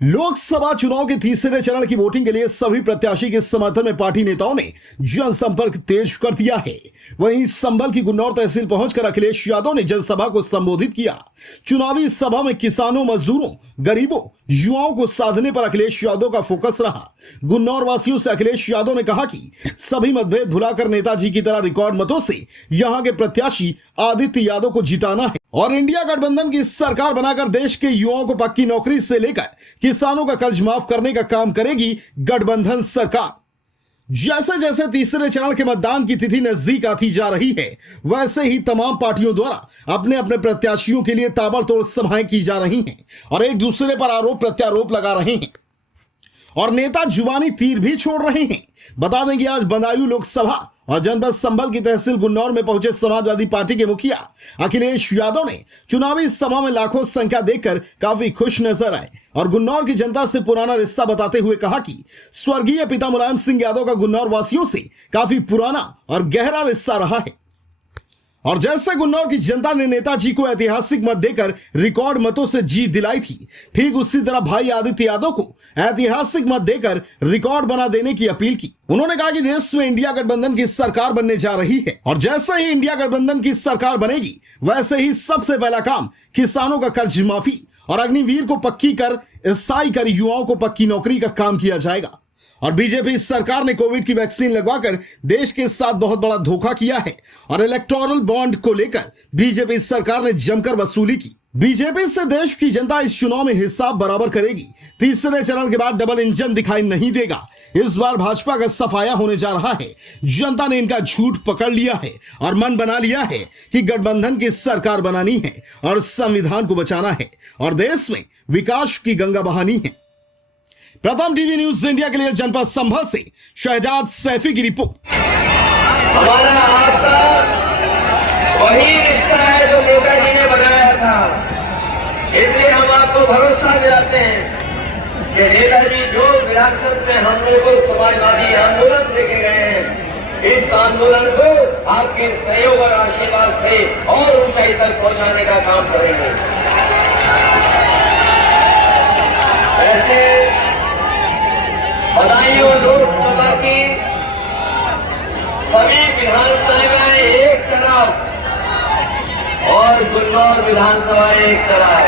लोकसभा चुनाव के तीसरे चरण की वोटिंग के लिए सभी प्रत्याशी के समर्थन में पार्टी नेताओं ने जनसंपर्क तेज कर दिया है। वहीं संभल की गुन्नौर तहसील पहुंचकर अखिलेश यादव ने जनसभा को संबोधित किया। चुनावी सभा में किसानों, मजदूरों, गरीबों, युवाओं को साधने पर अखिलेश यादव का फोकस रहा। गुन्नौर वासियों से अखिलेश यादव ने कहा कि सभी मतभेद भुलाकर नेताजी की तरह रिकॉर्ड मतों से यहां के प्रत्याशी आदित्य यादव को जिताना है और इंडिया गठबंधन की सरकार बनाकर देश के युवाओं को पक्की नौकरी से लेकर किसानों का कर्ज माफ करने का काम करेगी गठबंधन सरकार। जैसे जैसे तीसरे चरण के मतदान की तिथि नजदीक आती जा रही है, वैसे ही तमाम पार्टियों द्वारा अपने अपने प्रत्याशियों के लिए ताबड़तोड़ सभाएं की जा रही हैं और एक दूसरे पर आरोप प्रत्यारोप लगा रहे हैं और नेता जुबानी तीर भी छोड़ रहे हैं। बता दें कि आज बदायूं लोकसभा और जनपद संभल की तहसील गुन्नौर में पहुंचे समाजवादी पार्टी के मुखिया अखिलेश यादव ने चुनावी सभा में लाखों संख्या देखकर काफी खुश नजर आए और गुन्नौर की जनता से पुराना रिश्ता बताते हुए कहा कि स्वर्गीय पिता मुलायम सिंह यादव का गुन्नौर वासियों से काफी पुराना और गहरा रिश्ता रहा है और जैसे गुन्नौर की जनता ने नेताजी को ऐतिहासिक मत देकर रिकॉर्ड मतों से जीत दिलाई थी, ठीक उसी तरह भाई आदित्य यादव को ऐतिहासिक मत देकर रिकॉर्ड बना देने की अपील की। उन्होंने कहा कि देश में इंडिया गठबंधन की सरकार बनने जा रही है और जैसे ही इंडिया गठबंधन की सरकार बनेगी, वैसे ही सबसे पहला काम किसानों का कर्ज माफी और अग्निवीर को पक्की कर स्थायी कर युवाओं को पक्की नौकरी का काम किया जाएगा। और बीजेपी सरकार ने कोविड की वैक्सीन लगवाकर देश के साथ बहुत बड़ा धोखा किया है और इलेक्टोरल बॉन्ड को लेकर बीजेपी सरकार ने जमकर वसूली की। बीजेपी से देश की जनता इस चुनाव में हिसाब बराबर करेगी। तीसरे चरण के बाद डबल इंजन दिखाई नहीं देगा। इस बार भाजपा का सफाया होने जा रहा है। जनता ने इनका झूठ पकड़ लिया है और मन बना लिया है कि गठबंधन की सरकार बनानी है और संविधान को बचाना है और देश में विकास की गंगा बहानी है। प्रथम टीवी न्यूज इंडिया के लिए जनपद संभल से शहजाद सैफी की रिपोर्ट। हमारा आपका वही रिश्ता है जो नेताजी ने बनाया था, इसलिए हम आपको भरोसा दिलाते हैं कि नेताजी जो विरासत में हम लोग को समाजवादी आंदोलन लेके गए हैं, इस आंदोलन को आपके सहयोग और आशीर्वाद से और ऊंचाई तक पहुंचाने का काम करेंगे। ऐसे बदायूं लोकसभा की सभी विधानसभाएं एक तरफ और गुन्नौर विधानसभा एक तरफ।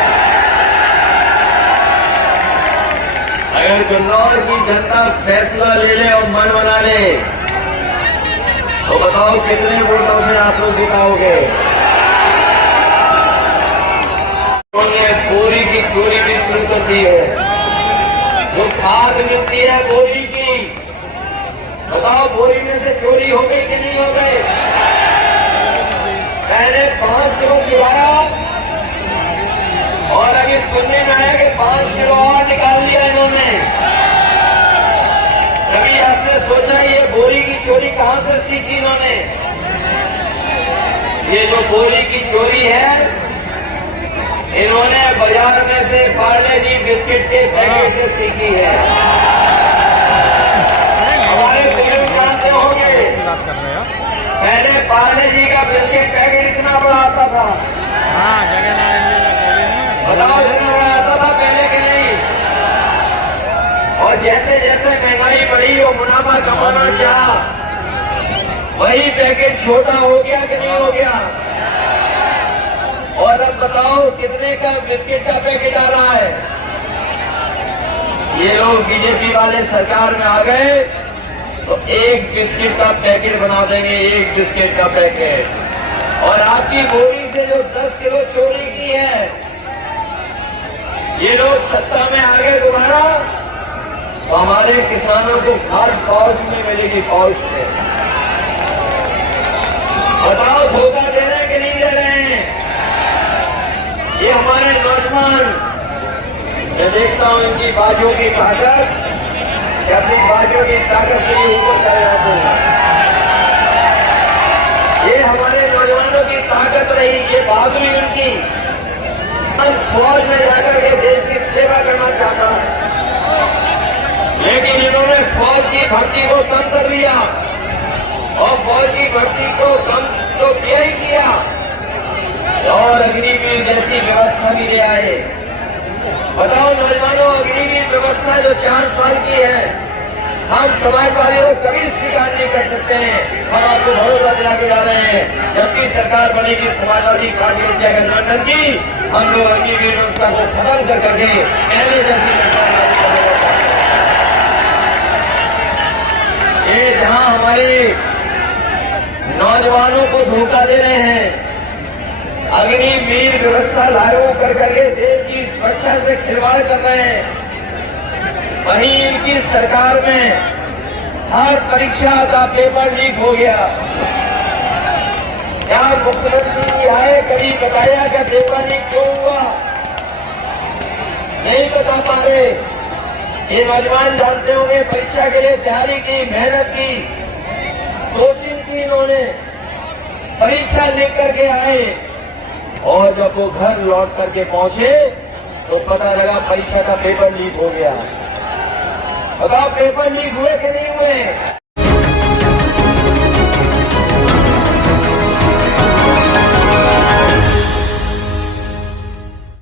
अगर गुन्नौर की जनता फैसला ले ले और मन बना ले तो बताओ कितने वोटों से आप लोग जिताओगे? बोरी की चोरी भी शुरू कर दी है। जो खाद मिलती है बोरी की, बताओ बोरी में से चोरी हो गई कि नहीं हो गई? मैंने 5 किलो चुराया और अभी सुनने में आया कि 5 किलो और निकाल लिया इन्होंने। कभी आपने सोचा ये बोरी की चोरी कहां से सीखी इन्होंने? ये जो बोरी की चोरी है, इन्होंने बाजार में से पार्ले जी बिस्किट के पैकेट से सीखी है। हमारे बुजुर्ग जानते होंगे, पहले पार्ले जी का बिस्किट पैकेट इतना बड़ा आता था। बताओ इतना बड़ा आता था पहले के नहीं? और जैसे जैसे महंगाई बढ़ी, वो मुनाफा कमाना चाहा, वही पैकेट छोटा हो गया कि नहीं हो गया? और अब बताओ कितने का बिस्किट का पैकेट आ रहा है? ये लोग बीजेपी वाले सरकार में आ गए तो एक बिस्किट का पैकेट बना देंगे, एक बिस्किट का पैकेट। और आपकी बोरी से जो 10 किलो चोरी की है, ये लोग सत्ता में आ गए दोबारा तो हमारे किसानों को खाद पौष में मिलेगी, पौष में। बताओ धोखा दे रहे कि नहीं दे रहे हैं? ये हमारे नौजवान, मैं देखता हूं इनकी बाजू की ताकत, अपनी बाजू की ताकत से ही ऊपर चले जाते हैं। ये हमारे नौजवानों की ताकत रही, ये बहादुरी उनकी। फौज में जाकर के देश की सेवा करना चाहता है, लेकिन इन्होंने फौज की भर्ती को कम कर दिया और फौज की भर्ती को कम तो किया ही किया और अग्निवीर जैसी व्यवस्था भी ले आए। बताओ नौजवानों, अग्निवीर व्यवस्था जो 4 साल की है, हम समाजवादी लोग कभी स्वीकार नहीं कर सकते हैं। हम आपको भरोसा दिला के जा रहे हैं, जब भी सरकार बनेगी समाजवादी पार्टी इंडिया गठबंधन की, हम लोग अग्निवीर व्यवस्था को खत्म कर करके पहले जैसी सरकार लागू करेंगे। ये जहां हमारे नौजवानों को धोखा दे रहे हैं, अग्निवीर व्यवस्था लागू कर करके देश की सुरक्षा से खिलवाड़ कर रहे हैं, वहीं इनकी सरकार में हर परीक्षा का पेपर लीक हो गया। क्या मुख्यमंत्री जी आए, कभी बताया कि पेपर लीक क्यों हुआ? नहीं बता पा रहे। ये नौजवान जानते होंगे, परीक्षा के लिए तैयारी की, मेहनत की, कोशिश की इन्होंने, परीक्षा लिख करके आए और जब वो घर लौट करके पहुंचे तो पता लगा परीक्षा का पेपर लीक हो गया। बताओ पेपर लीक हुए कि नहीं हुए?